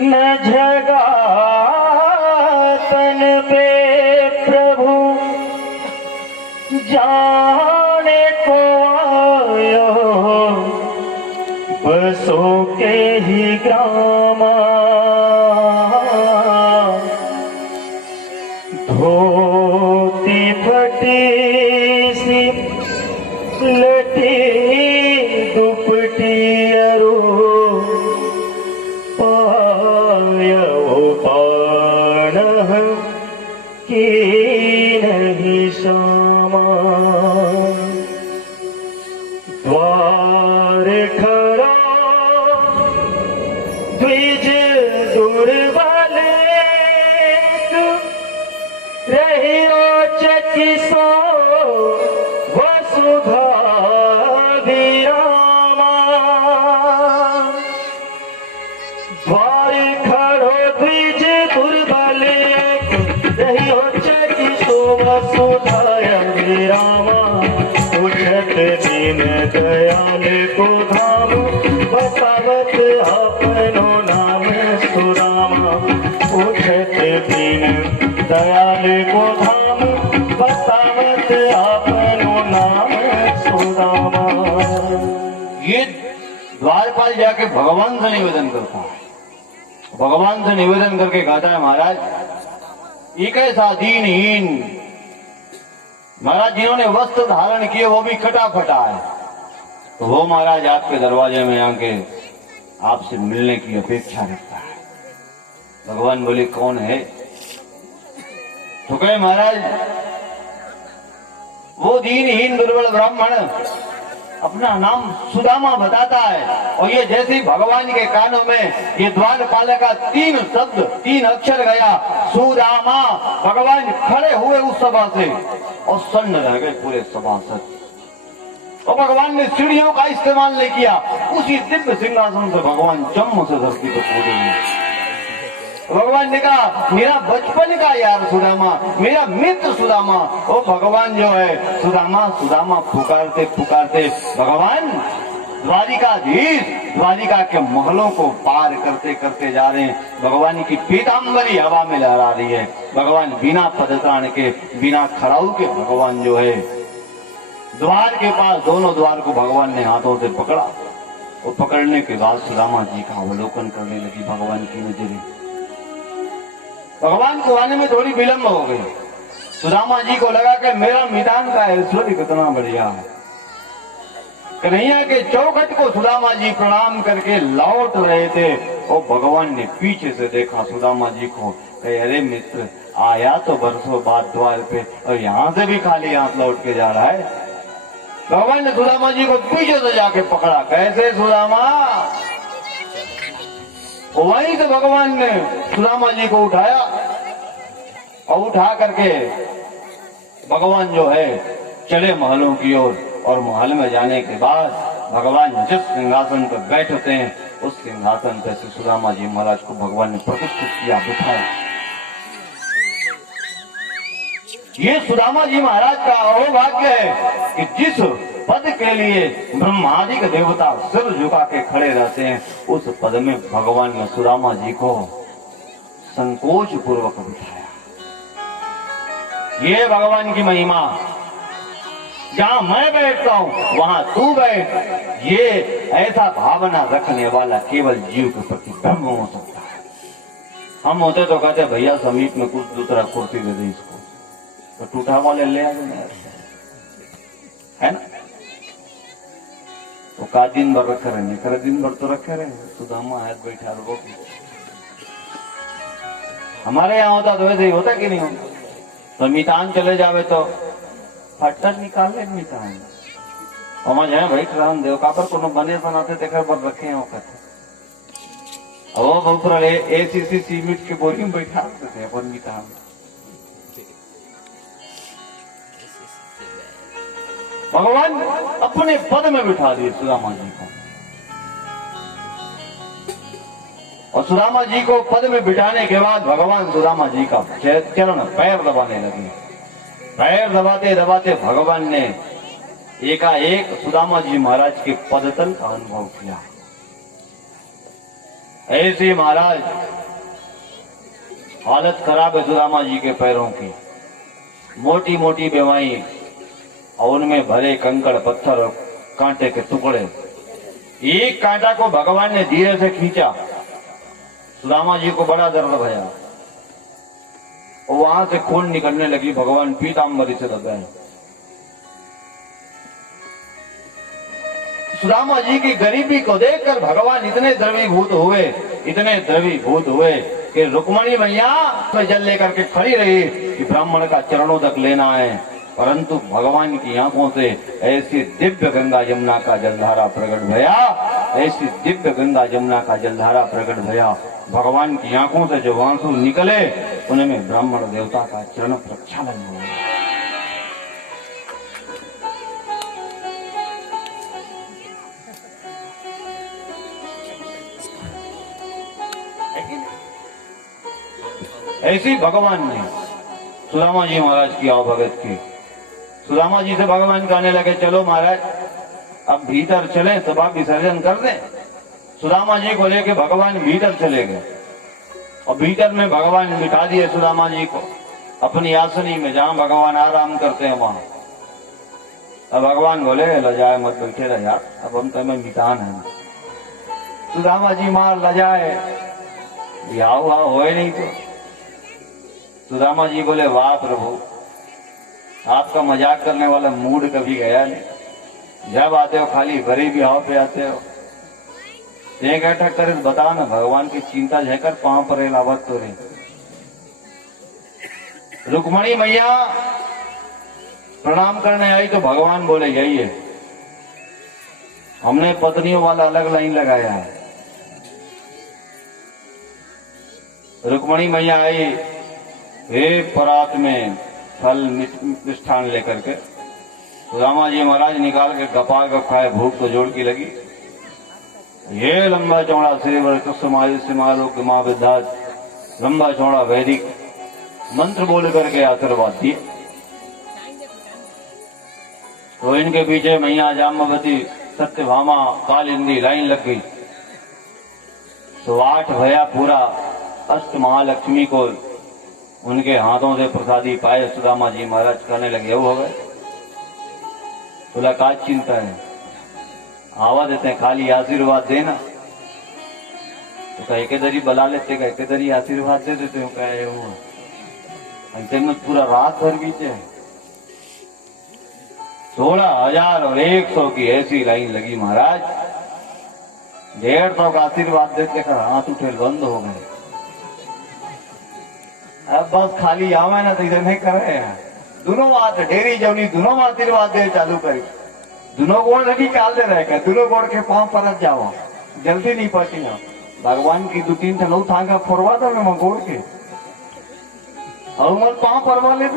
न जगा तन पे प्रभु जाने को आयो बसों के ही ग्रामा धोती फटी सी लटी दुपटी अरो की नहीं सामा द्वार खड़ा द्विज दुर्बल रहियो चकिसो वसुधा विरामा द्वार खड़ो द्विज दुर्बल रहियो चकिसो वसुधाय विरामा उठत दीन दयाल को धाम बतावत अपनो नाम सुदामा उठत दीन दयाल को धाम बतावत अपनो नाम सुदामा। ये द्वारपाल जाके भगवान से निवेदन करता है, भगवान से निवेदन करके कहता है महाराज एक ऐसा दीनहीन महाराज जिन्होंने वस्त्र धारण किए वो भी खटाखटा है, तो वो महाराज आपके दरवाजे में आके आपसे मिलने की अपेक्षा रखता है। भगवान बोले कौन है? तो कहे महाराज वो दीनहीन दुर्बल ब्राह्मण अपना नाम सुदामा बताता है, और ये जैसे ही भगवान के कानों में ये द्वारपाल का 3 शब्द 3 अक्षर गया सुदामा, भगवान खड़े हुए उस सभा से और सन्न रह गए पूरे सभासद। और भगवान ने सीढ़ियों का इस्तेमाल नहीं किया, उसी दिव्य सिंहासन से भगवान जम्म से धरती पर कूदे। भगवान ने कहा मेरा बचपन का यार सुदामा, मेरा मित्र सुदामा। ओ भगवान जो है सुदामा सुदामा पुकारते पुकारते भगवान द्वारिकाधीश द्वारिका के महलों को पार करते करते जा रहे हैं। भगवान की पीतांबरी हवा में लहरा रही है। भगवान बिना पदत्राण के बिना खड़ाऊ के भगवान जो है द्वार के पास दोनों द्वार को भगवान ने हाथों से पकड़ा, और पकड़ने के बाद सुदामा जी का अवलोकन करने लगी भगवान की नजरें। भगवान को आने में थोड़ी विलंब हो गई। सुदामा जी को लगा कि मेरा मितान का ऐश्वर्य कितना बढ़िया है। कन्हैया के चौखट को सुदामा जी प्रणाम करके लौट रहे थे, और भगवान ने पीछे से देखा सुदामा जी को, कहे अरे मित्र आया तो बरसों बाद द्वार पे और यहाँ से भी खाली हाथ लौट के जा रहा है। भगवान ने सुदामा जी को पीछे से जाके पकड़ा, कैसे सुदामा? वहीं से भगवान ने सुदामा जी को उठाया, और उठा करके भगवान जो है चले महलों की ओर। और महल में जाने के बाद भगवान जिस सिंहासन पर बैठते हैं उस सिंहासन पर से सुदामा जी महाराज को भगवान ने प्रतिष्ठित किया, बिठाया। ये सुदामा जी महाराज का अहोभाग्य है कि जिस पद के लिए ब्रह्मादिक देवता सिर झुका के खड़े रहते हैं, उस पद में भगवान ने सुदामा जी को संकोच पूर्वक बिठाया। ये भगवान की महिमा, जहां मैं बैठता हूं वहां तू बैठ, ये ऐसा भावना रखने वाला केवल जीव के प्रति ब्रह्म हो सकता है। हम होते तो कहते भैया समीप में कुछ दूसरा कुर्सी दे दे इसको, तो टूटा वाले ले आए है ना। तो का दिन भर रखे रहे, करे दिन भर तो रखे रहे। सुदामा है बैठा रो, हमारे यहाँ होता तो वैसे ही होता कि नहीं होता। तो मितान चले जावे तो फटर निकाल ले मितान, और मैं जाए बैठ रहा देव का पर कोनो बने बनाते देखा पर रखे हैं कहते वो बहुत एसीसी सीमेंट के बोरी में बैठा थे अपन मितान। भगवान अपने पद में बिठा दिए सुदामा जी को, और सुदामा जी को पद में बिठाने के बाद भगवान सुदामा जी का चरण पैर दबाने लगे। पैर दबाते दबाते भगवान ने एकाएक सुदामा जी महाराज के पदतल का अनुभव किया। ऐसे महाराज हालत खराब है सुदामा जी के पैरों की, मोटी मोटी बेवाई और उनमें भरे कंकड़ पत्थर और कांटे के टुकड़े। एक कांटा को भगवान ने धीरे से खींचा, सुदामा जी को बड़ा दर्द भया और वहां से खून निकलने लगी। भगवान पीतांबरी से लगाए। सुदामा जी की गरीबी को देखकर भगवान इतने द्रवीभूत हुए कि रुक्मणी मैया में जल लेकर के खड़ी रही कि ब्राह्मण का चरणों तक लेना है, परंतु भगवान की आंखों से ऐसी दिव्य गंगा यमुना का जलधारा प्रकट भया, ऐसी दिव्य गंगा यमुना का जलधारा प्रकट भया। भगवान की आंखों से जो आंसू निकले उनमें ब्राह्मण देवता का चरण प्रक्षालन हुआ। ऐसी भगवान ने सुदामा जी महाराज की आवभगत की। सुदामा जी से भगवान कहने लगे, चलो महाराज अब भीतर चले, सभा विसर्जन कर दें। सुदामा जी को लेके भगवान भीतर चले गए और भीतर में भगवान बिठा दिए सुदामा जी को अपनी आसनी में, जहां भगवान आराम करते हैं वहां। अब भगवान बोले, लजाए मत, बैठे रह यार, अब हम तुम्हें मिटान है। सुदामा जी मार लजाए, ब्याह हुआ हो नहीं तो। सुदामा जी बोले, वाह प्रभु, आपका मजाक करने वाला मूड कभी गया नहीं। जब आते हो खाली भरे बिहाव पे आते हो। एक अटक कर बता ना, भगवान की चिंता झेकर पांव पर लावत तो रही। रुक्मणी मैया प्रणाम करने आई तो भगवान बोले, यही है, हमने पत्नियों वाला अलग लाइन लगाया है। रुक्मणी मैया आई, एक परात में फल मिष्ठान लेकर के सुदामा जी महाराज निकाल के गपा गप खाए, भूख तो जोड़ की लगी। ये लंबा चौड़ा श्री माँ विद्यात, लंबा चौड़ा वैदिक मंत्र बोल करके आशीर्वाद दिए। तो इनके पीछे मैया जाम्बवती, सत्यभामा, कालिंदी लाइन लग गई। तो 8 भया पूरा अष्ट महालक्ष्मी को उनके हाथों से प्रसादी पाए। सुदामा जी महाराज कहने लगे, हो गए तुला का चिंता है, आवा देते हैं, खाली आशीर्वाद देना। तो कहे के दरी बला लेते, कहे के दरी आशीर्वाद दे देते हो, कहे वो पूरा रात भर बीते। 16,000 और 100 की ऐसी लाइन लगी महाराज। 150 का आशीर्वाद देते कर हाथ उठे बंद हो गए। अब बस खाली आवे ना तो इधर नहीं करे, दोनों बात डेरी जवनी दोनों में आशीर्वाद दे चालू करी। दोनों गोड़ लगी काल दे रहे, दोनों गोड़ के पांव परत जाओ, जल्दी नहीं पटी। भगवान की 2-3 ठनऊ थांगा फोरवा दो मैं गोड़ के और मत पांव परवा ले।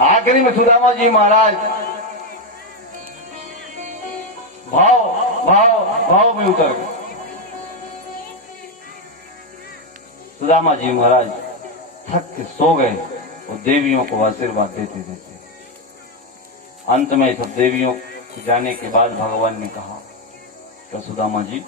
आखिरी में सुदामा जी महाराज भाव में उतर गए। सुदामा जी महाराज थक के सो गए और देवियों को आशीर्वाद देते देते अंत में सब देवियों को जाने के बाद भगवान ने कहा, तो सुदामा जी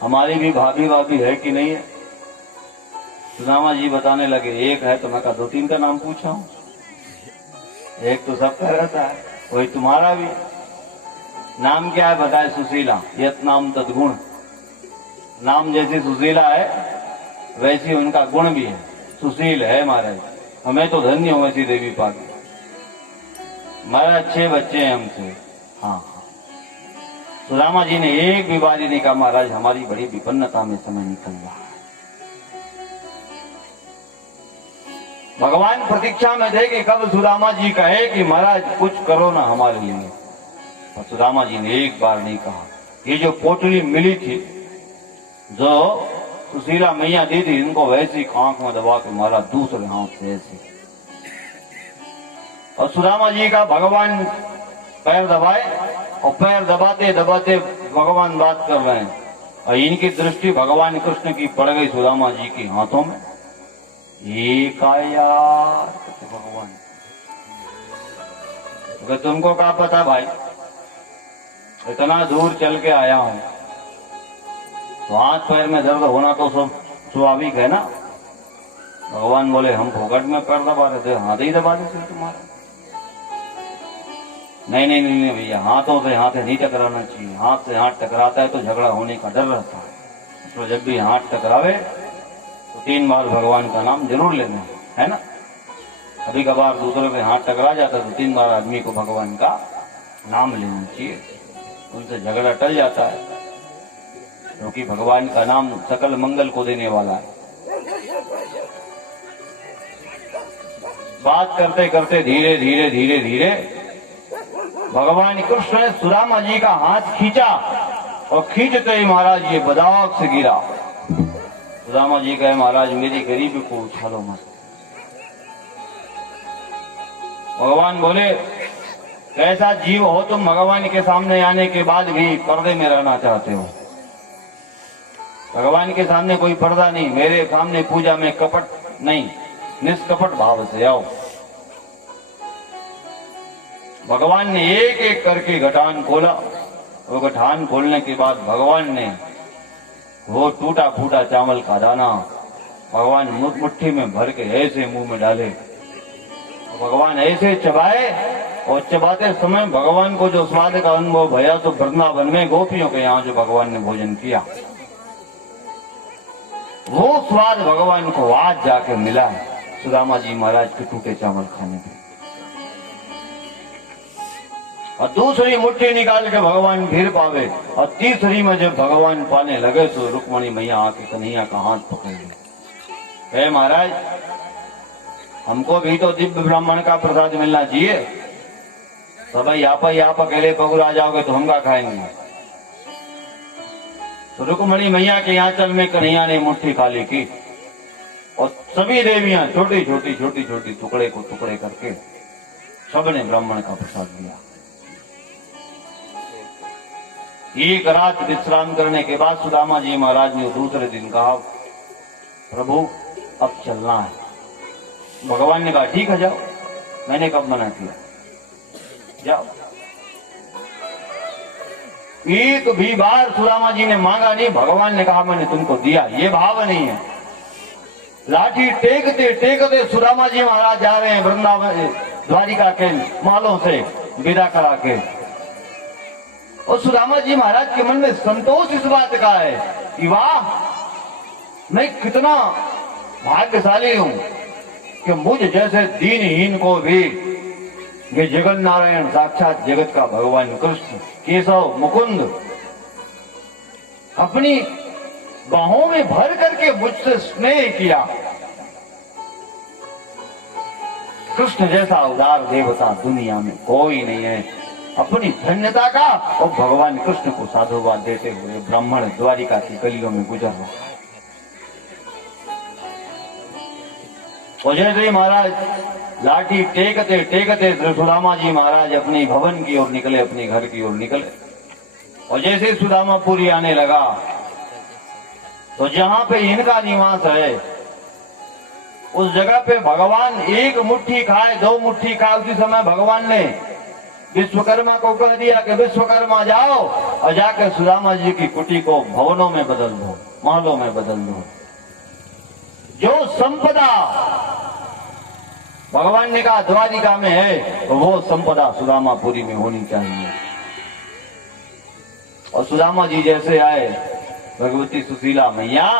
हमारी भी भाभी है कि नहीं है? सुदामा जी बताने लगे, एक है तो मैं कहा 2-3 का नाम पूछा हूं, एक तो सबका रहता है, वही तुम्हारा भी। नाम क्या है बताए? सुशीला। यत नाम तद्गुण। नाम जैसे सुशीला है वैसी उनका गुण भी है, सुशील है महाराज। हमें तो धन्य हो ऐसी देवी पाके। महाराज 6 बच्चे हैं हमसे। हाँ। सुदामा जी ने एक भी बारी नहीं कहा, महाराज हमारी बड़ी विपन्नता में समय निकल रहा है। भगवान प्रतीक्षा में थे कि कब सुदामा जी कहे कि महाराज कुछ करो ना हमारे लिए। और सुदामा जी ने एक बार नहीं कहा। ये जो पोटली मिली थी, जो सुशीला मैया दी थी, इनको वैसी आंख में दबा के मारा, दूसरे हाथ से ऐसे। और सुदामा जी का भगवान पैर दबाए और पैर दबाते दबाते भगवान बात कर रहे हैं और इनकी दृष्टि भगवान कृष्ण की पड़ गई सुदामा जी के हाथों में। ये का यार भगवान, तो तुमको क्या पता भाई? इतना दूर चल के आया हूं तो हाथ पैर में दर्द होना तो सब स्वाभाविक है ना। भगवान बोले हम फोकट में पैर दबा रहे थे, हाथ ही दबा देते तुम्हारा। नहीं नहीं नहीं भैया, हाथों से हाथ नहीं टकराना चाहिए। हाथ से हाथ टकराता है तो झगड़ा होने का डर रहता है। तो जब भी हाथ टकरावे तो 3 बार भगवान का नाम जरूर लेना है ना। कभी कभार दूसरों के हाथ टकरा जाता है तो 3 बार आदमी को भगवान का नाम लेना चाहिए, उनसे झगड़ा टल जाता है, क्योंकि भगवान का नाम सकल मंगल को देने वाला है। बात करते करते धीरे धीरे धीरे धीरे भगवान कृष्ण ने सुदामा जी का हाथ खींचा और खींचते ही महाराज ये बदाक से गिरा। सुदामा जी कहे महाराज मेरी गरीबी को उछालो मत। भगवान बोले कैसा जीव हो तुम, भगवान के सामने आने के बाद भी पर्दे में रहना चाहते हो। भगवान के सामने कोई पर्दा नहीं, मेरे सामने पूजा में कपट नहीं, निष्कपट भाव से आओ। भगवान ने एक एक करके गठान खोला। वो गठान खोलने के बाद भगवान ने वो टूटा फूटा चावल का दाना भगवान मुट्ठी में भर के ऐसे मुंह में डाले। भगवान ऐसे चबाए और चबाते समय भगवान को जो स्वाद का अनुभव भया तो वृंदावन में गोपियों के यहाँ जो भगवान ने भोजन किया वो स्वाद भगवान को आज जाके मिला है सुदामा जी महाराज के टूटे चावल खाने पे। और दूसरी मुट्ठी निकाल के भगवान फिर पावे और तीसरी में जब भगवान पाने लगे तो रुक्मणी मैया आके कन्हैया का हाथ पकड़ ली। हे महाराज हमको भी तो दिव्य ब्राह्मण का प्रसाद मिलना चाहिए। तो भाई आप अकेले पगुरा जाओगे तो हम क्या खाएंगे। तो रुक्मणी मैया के आंचल में कन्हैया ने मुट्ठी खाली की और सभी देवियां छोटी छोटी टुकड़े को टुकड़े करके सबने ब्राह्मण का प्रसाद लिया। एक रात विश्राम करने के बाद सुदामा जी महाराज ने दूसरे दिन कहा प्रभु अब चलना है। भगवान ने कहा ठीक है जाओ, मैंने कब मना किया, जाओ। एक भी बार सुदामा जी ने मांगा नहीं, भगवान ने कहा मैंने तुमको दिया, ये भाव नहीं है। लाठी टेकते टेकते सुदामा जी महाराज जा रहे हैं वृंदावन द्वारिका के मालों से विदा करा के। और सुदामा जी महाराज के मन में संतोष इस बात का है कि वाह मैं कितना भाग्यशाली हूं कि मुझ जैसे दीनहीन को भी ये जगन नारायण साक्षात जगत का भगवान कृष्ण केशव मुकुंद अपनी बाहों में भर करके मुझसे स्नेह किया। कृष्ण जैसा उदार देवता दुनिया में कोई नहीं है। अपनी धन्यता का और भगवान कृष्ण को साधुवाद देते हुए ब्राह्मण द्वारिका की गलियों में गुजर रहा है। और जैसे महाराज लाठी टेकते टेकते सुदामा जी महाराज अपनी भवन की ओर निकले, अपने घर की ओर निकले। और जैसे सुदामापुरी आने लगा तो जहां पे इनका निवास है उस जगह पे भगवान एक मुट्ठी खाए, 2 मुट्ठी खाए, उसी समय भगवान ने विश्वकर्मा को कह दिया कि विश्वकर्मा जाओ और जाकर सुदामा जी की कुटी को भवनों में बदल दो, महलों में बदल दो। जो संपदा भगवान ने कहा द्वारिका में है तो वो संपदा सुदामापुरी में होनी चाहिए। और सुदामा जी जैसे आए, भगवती सुशीला मैया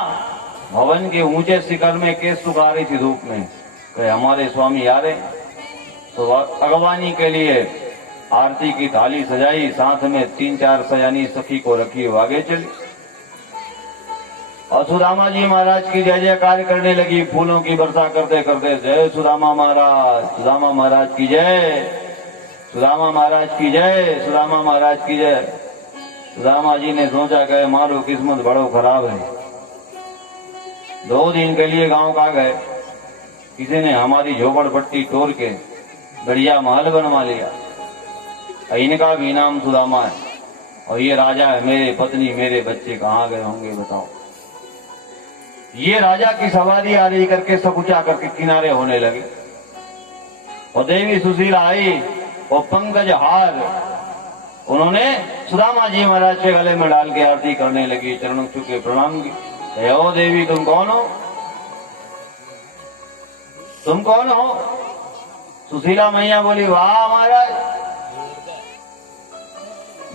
भवन के ऊंचे शिखर में केस सुखा रही थी धूप में कि हमारे स्वामी आ रहे। तो अगवानी के लिए आरती की थाली सजाई, साथ में 3-4 सयानी सखी को रखी, वो आगे चली। और सुदामा जी महाराज की जय जयकार करने लगी, फूलों की वर्षा करते करते जय सुदामा महाराज, सुदामा महाराज की जय, सुदामा महाराज की जय, सुदामा महाराज की जय। सुदामा जी ने सोचा कि मारो किस्मत बड़ो खराब है। 2 दिन के लिए गांव का गए, किसी ने हमारी झोपड़पट्टी तोड़ के बढ़िया महल बनवा लिया। इनका भी नाम सुदामा है और ये राजा है, मेरे पत्नी मेरे बच्चे कहाँ गए होंगे बताओ। ये राजा की सवारी आ रही करके सब ऊंचा करके किनारे होने लगे। और देवी सुशीला आई और पंकज हार उन्होंने सुदामा जी महाराज के गले में डाल के आरती करने लगी, चरणों छू के प्रणाम की। हे ओ देवी, तुम कौन हो? तुम कौन हो? सुशीला मैया बोली, वाह महाराज,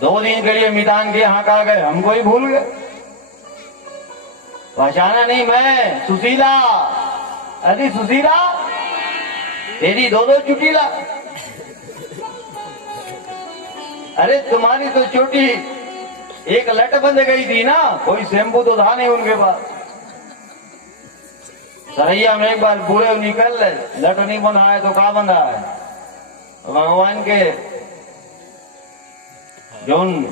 2 दिन के लिए मितान के यहाँ कहा गए, हमको ही भूल गए। पहचाना नहीं? मैं सुशीला। अरे सुशीला, तेरी 2 चुटीला। अरे तुम्हारी तो चोटी एक लट बंध गई थी ना, कोई शैम्पू तो था नहीं उनके पास। सरैया में एक बार बूढ़े निकल लट नहीं बंधा है तो कहा बंधा है? भगवान के जोन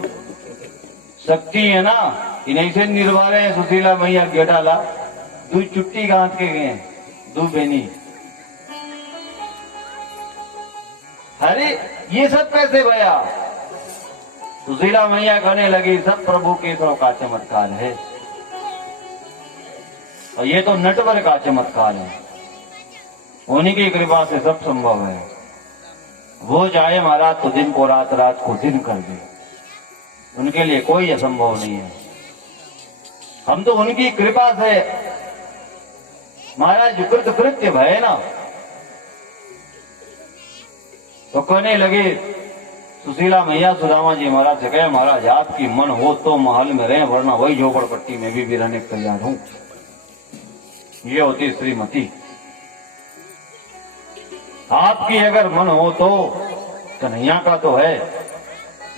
शक्ति है ना, इन्हीं से निर्वारे हैं। सुशीला मैया गेटाला 2 चुट्टी गांठ के गए, 2 बेनी। अरे ये सब कैसे भया? सुशीला मैया कहने लगी, सब प्रभु केशव का चमत्कार है, और ये तो नटवर का चमत्कार है। उन्हीं की कृपा से सब संभव है। वो चाहे महाराज तो दिन को रात, रात को दिन कर दे, उनके लिए कोई असंभव नहीं है। हम तो उनकी कृपा से महाराज कृत कृत्य भय ना। तो कहने लगे सुशीला मैया सुदामा जी महाराज से, कहे महाराज आपकी मन हो तो महल में रहे, वरना वही झोपड़पट्टी में भी रहने को तैयार हूं। ये होती श्रीमती। आपकी अगर मन हो तो कन्हैया का तो है,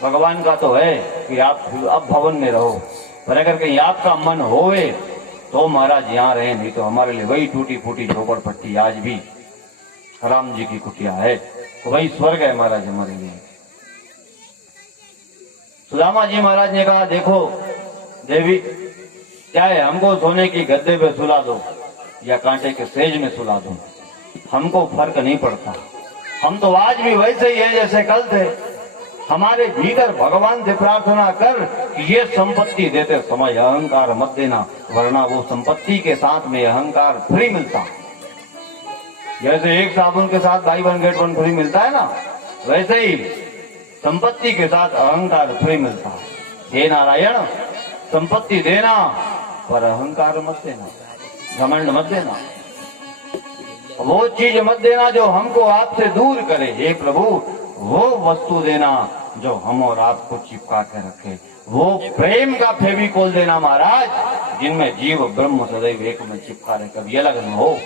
भगवान का तो है कि आप अब भवन में रहो, पर अगर कहीं आपका मन होवे तो महाराज यहाँ रहे, नहीं तो हमारे लिए वही टूटी फूटी झोपड़पट्टी आज भी राम जी की कुटिया है, तो वही स्वर्ग है महाराज हमारे लिए। सुदामा जी महाराज ने कहा, देखो देवी, चाहे हमको सोने की गद्दे पे सुला दो या कांटे के सेज में सुला दो, हमको फर्क नहीं पड़ता। हम तो आज भी वैसे ही है जैसे कल थे। हमारे भीतर भगवान से प्रार्थना कर कि ये संपत्ति देते समय अहंकार मत देना, वरना वो संपत्ति के साथ में अहंकार फ्री मिलता। जैसे एक साबुन के साथ बाई 1 गेट 1 फ्री मिलता है ना, वैसे ही संपत्ति के साथ अहंकार फ्री मिलता। हे नारायण, संपत्ति देना पर अहंकार मत देना, घमंड मत देना, वो चीज मत देना जो हमको आपसे दूर करे। हे प्रभु, वो वस्तु देना जो हम और आपको चिपका के रखे, वो प्रेम का फेविकोल देना महाराज, जिनमें जीव ब्रह्म सदैव एक में चिपका रहे, कभी अलग न हो।